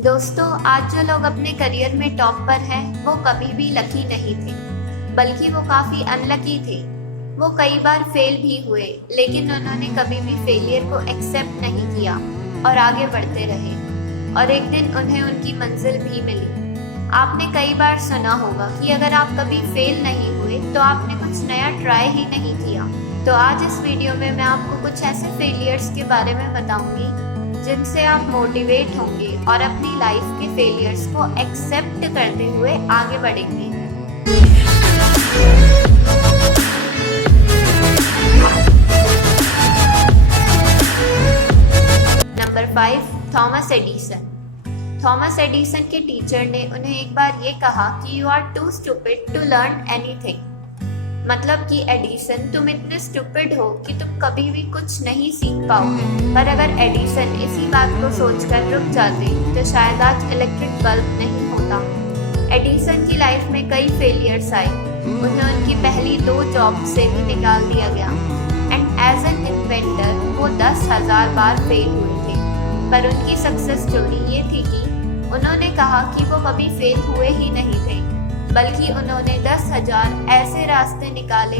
दोस्तों, आज जो लोग अपने करियर में टॉप पर हैं, वो कभी भी लकी नहीं थे, बल्कि वो काफी अनलकी थे। वो कई बार फेल भी हुए, लेकिन उन्होंने कभी भी फेलियर को एक्सेप्ट नहीं किया और आगे बढ़ते रहे। और एक दिन उन्हें उनकी मंजिल भी मिली। आपने कई बार सुना होगा कि अगर आप कभी फेल नहीं हुए तो आपने कुछ नया ट्राई ही नहीं किया। तो आज इस वीडियो में मैं आपको कुछ ऐसे फेलियर्स के बारे में बताऊंगी जिनसे आप मोटिवेट होंगे और अपनी लाइफ के फेलियर्स को एक्सेप्ट करते हुए आगे बढ़ेंगे। Number 5, Thomas Edison. Thomas Edison के टीचर ने उन्हें एक बार ये कहा कि you are too stupid to learn anything. मतलब कि एडिसन, तुम इतने स्टूपिड हो कि तुम कभी भी कुछ नहीं सीख पाओगे। पर अगर एडिसन इसी बात को सोचकर रुक जाते तो शायद आज इलेक्ट्रिक बल्ब नहीं होता। एडिसन की लाइफ में कई फेलियर्स आए। उन्हें उनकी पहली 2 जॉब से भी निकाल दिया गया एंड एज एन इन्वेंटर वो 10,000 बार फेल हुए थे। पर उनकी सक्सेस स्टोरी ये थी कि उन्होंने कहा कि वो कभी फेल हुए ही नहीं थे, बल्कि उन्होंने 10,000 ऐसे रास्ते निकाले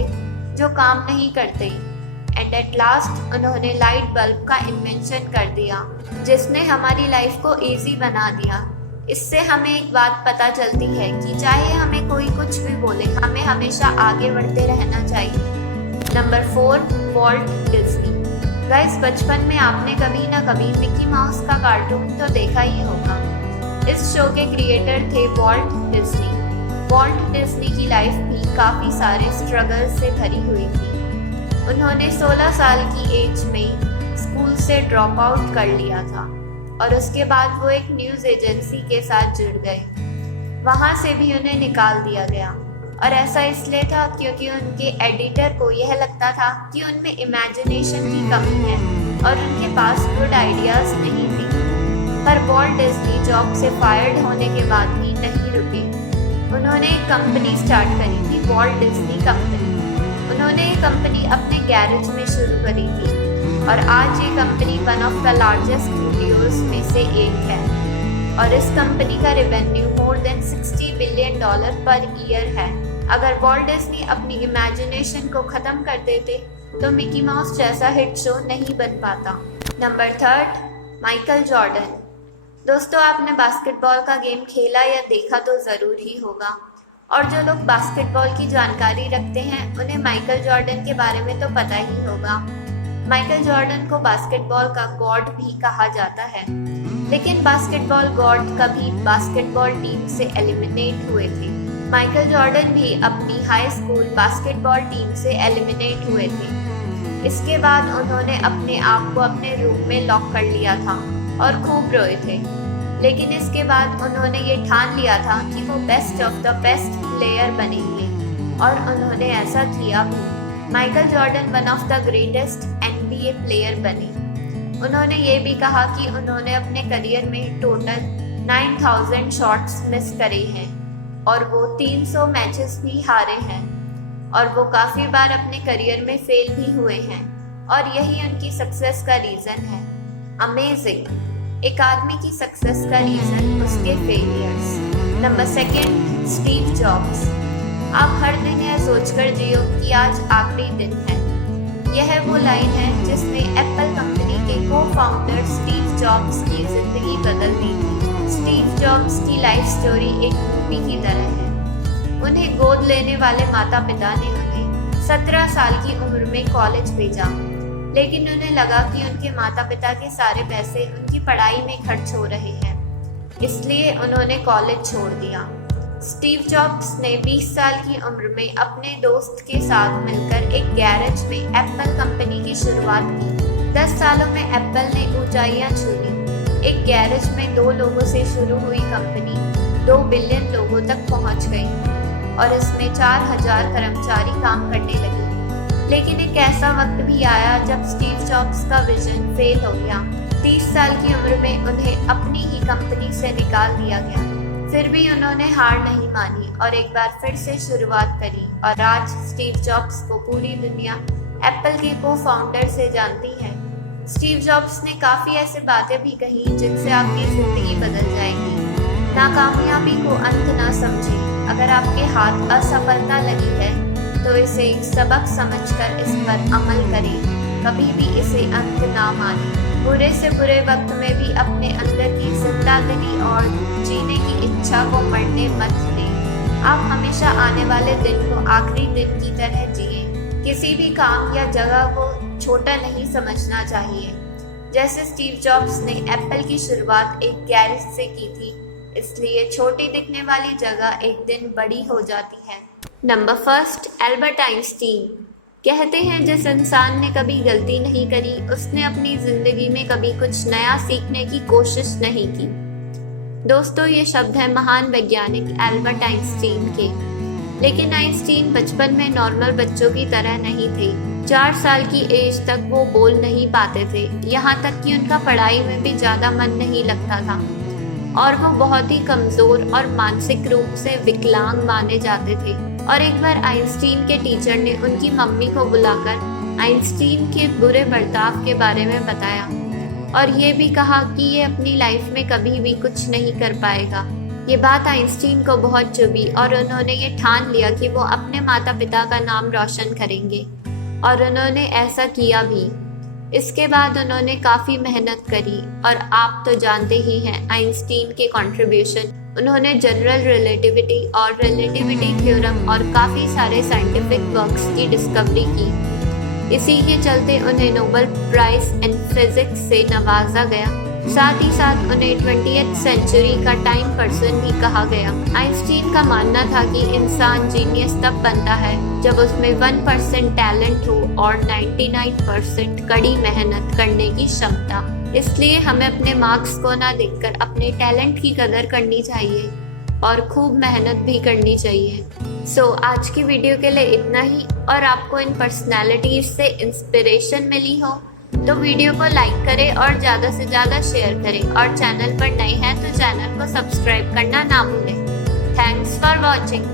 जो काम नहीं करते एंड एट लास्ट उन्होंने लाइट बल्ब का इन्वेंशन कर दिया, जिसने हमारी लाइफ को इजी बना दिया। इससे हमें एक बात पता चलती है कि चाहे हमें कोई कुछ भी बोले, हमें हमेशा आगे बढ़ते रहना चाहिए। Number 4, Walt Disney. गाइस, बचपन में आपने कभी ना कभी मिकी माउस का कार्टून तो देखा ही होगा। इस शो के क्रिएटर थे वॉल्ट डिज्नी। वॉल्ट डिज्नी की लाइफ भी काफ़ी सारे स्ट्रगल से भरी हुई थी। उन्होंने 16 साल की एज में स्कूल से ड्रॉप आउट कर लिया था और उसके बाद वो एक न्यूज़ एजेंसी के साथ जुड़ गए। वहाँ से भी उन्हें निकाल दिया गया और ऐसा इसलिए था क्योंकि उनके एडिटर को यह लगता था कि उनमें इमेजिनेशन की कमी है और उनके पास गुड आइडियाज़ नहीं थे। पर वॉल्ट डिज्नी जॉब से फायर्ड होने के बाद भी नहीं रुके। उन्होंने एक कंपनी स्टार्ट करी थी, वॉल्ट डिज्नी कंपनी। उन्होंने ये कंपनी अपने गैरेज में शुरू करी थी और आज ये company one of the largest studios में से एक है और इस कंपनी का revenue more than $60 billion per year है। अगर वॉल्ट डिज्नी अपनी इमेजिनेशन को ख़त्म कर देते तो मिकी माउस जैसा हिट शो नहीं बन पाता। Number 3, Michael Jordan. दोस्तों, आपने बास्केटबॉल का गेम खेला या देखा तो ज़रूर ही होगा और जो लोग बास्केटबॉल की जानकारी रखते हैं उन्हें माइकल जॉर्डन के बारे में तो पता ही होगा। माइकल जॉर्डन को बास्केटबॉल का गॉड भी कहा जाता है, लेकिन बास्केटबॉल गॉड कभी बास्केटबॉल टीम से एलिमिनेट हुए थे। माइकल जॉर्डन भी अपनी हाई स्कूल बास्केटबॉल टीम से एलिमिनेट हुए थे। इसके बाद उन्होंने अपने आप को अपने रूम में लॉक कर लिया था और खूब रोए थे, लेकिन इसके बाद उन्होंने ये ठान लिया था कि वो best of the best player बनेंगे और उन्होंने ऐसा किया भी। Michael Jordan one of the greatest NBA player बने। उन्होंने ये भी कहा कि उन्होंने अपने करियर में टोटल 9,000 शॉट्स मिस करे हैं और वो 300 मैचेस भी हारे हैं और वो काफ़ी बार अपने करियर में फेल भी हुए हैं और यही उनकी सक्सेस का रीज़न है। अमेजिंग! एक आदमी की सक्सेस का रीज़न उसके फेलियर्स। Number 2, Steve jobs. आप हर दिन यह सोचकर जियो कि आज आखिरी दिन है। यह वो लाइन है जिसने एप्पल कंपनी के को-फाउंडर स्टीव जॉब्स की ज़िंदगी बदल दी थी। स्टीव जॉब्स की लाइफ स्टोरी एक मूवी की तरह है। उन्हें गोद लेने वाले माता पिता ने उन्हें 17 साल की उम्र में कॉलेज भेजा, लेकिन उन्हें लगा कि उनके माता पिता के सारे पैसे उनकी पढ़ाई में खर्च हो रहे हैं, इसलिए उन्होंने कॉलेज छोड़ दिया। स्टीव जॉब्स ने 20 साल की उम्र में अपने दोस्त के साथ मिलकर एक गैरेज में एप्पल कंपनी की शुरुआत की। 10 सालों में एप्पल ने ऊंचाइयां छू ली। एक गैरेज में 2 लोगों से शुरू हुई कंपनी 2 बिलियन लोगों तक पहुंच गई और इसमें 4,000 कर्मचारी काम करने लगे। लेकिन एक ऐसा वक्त भी आया जब स्टीव जॉब्स का विजन फेल हो गया। 30 साल की उम्र में उन्हें अपनी ही कंपनी से निकाल दिया गया। फिर भी उन्होंने हार नहीं मानी और एक बार फिर से शुरुआत करी और आज स्टीव जॉब्स को पूरी दुनिया एप्पल के को-फाउंडर से जानती है। स्टीव जॉब्स ने काफ़ी ऐसे बातें भी कही जिनसे आपकी ज़िंदगी बदल जाएगी। नाकामयाबी को अंत ना समझें। अगर आपके हाथ असफलता लगी है तो इसे एक सबक समझकर इस पर अमल करें। कभी भी इसे अंत ना मानें। बुरे से बुरे वक्त में भी अपने अंदर की जिंदादिली और जीने की इच्छा को मरने मत दें। आप हमेशा आने वाले दिन को आखिरी दिन की तरह जिए। किसी भी काम या जगह को छोटा नहीं समझना चाहिए। जैसे स्टीव जॉब्स ने एप्पल की शुरुआत एक गैरेज से की थी, इसलिए छोटी दिखने वाली जगह एक दिन बड़ी हो जाती है। नंबर फर्स्ट, एल्बर्ट आइंस्टीन कहते हैं जिस इंसान ने कभी गलती नहीं करी उसने अपनी जिंदगी में कभी कुछ नया सीखने की कोशिश नहीं की। दोस्तों, ये शब्द है महान वैज्ञानिक एल्बर्ट आइंस्टीन के। लेकिन आइंस्टीन बचपन में नॉर्मल बच्चों की तरह नहीं थे। 4 साल की एज तक वो बोल नहीं पाते थे, यहाँ तक कि उनका पढ़ाई में भी ज़्यादा मन नहीं लगता था और वो बहुत ही कमज़ोर और मानसिक रूप से विकलांग माने जाते थे। और एक बार आइंस्टीन के टीचर ने उनकी मम्मी को बुलाकर आइंस्टीन के बुरे बर्ताव के बारे में बताया और ये भी कहा कि ये अपनी लाइफ में कभी भी कुछ नहीं कर पाएगा। ये बात आइंस्टीन को बहुत चुभी और उन्होंने ये ठान लिया कि वो अपने माता पिता का नाम रोशन करेंगे और उन्होंने ऐसा किया भी। इसके बाद उन्होंने काफ़ी मेहनत करी और आप तो जानते ही हैं आइंस्टीन के कंट्रीब्यूशन। उन्होंने जनरल रिलेटिविटी और रिलेटिविटी थ्योरम और काफ़ी सारे साइंटिफिक वर्क्स की डिस्कवरी की। इसी के चलते उन्हें नोबेल प्राइज़ इन फिजिक्स से नवाजा गया। साथ ही साथ उन्हें 20th सेंचुरी का टाइम पर्सन भी कहा गया। आइंस्टीन का मानना था कि इंसान जीनियस तब बनता है जब उसमें 1% टैलेंट हो और 99% कड़ी मेहनत करने की क्षमता। इसलिए हमें अपने मार्क्स को ना देखकर अपने टैलेंट की कदर करनी चाहिए और खूब मेहनत भी करनी चाहिए। आज की वीडियो के लिए इतना ही। और आपको इन पर्सनैलिटीज से इंस्पिरेशन मिली हो तो वीडियो को लाइक करें और ज़्यादा से ज़्यादा शेयर करें और चैनल पर नए हैं तो चैनल को सब्सक्राइब करना ना भूलें। Thanks for watching.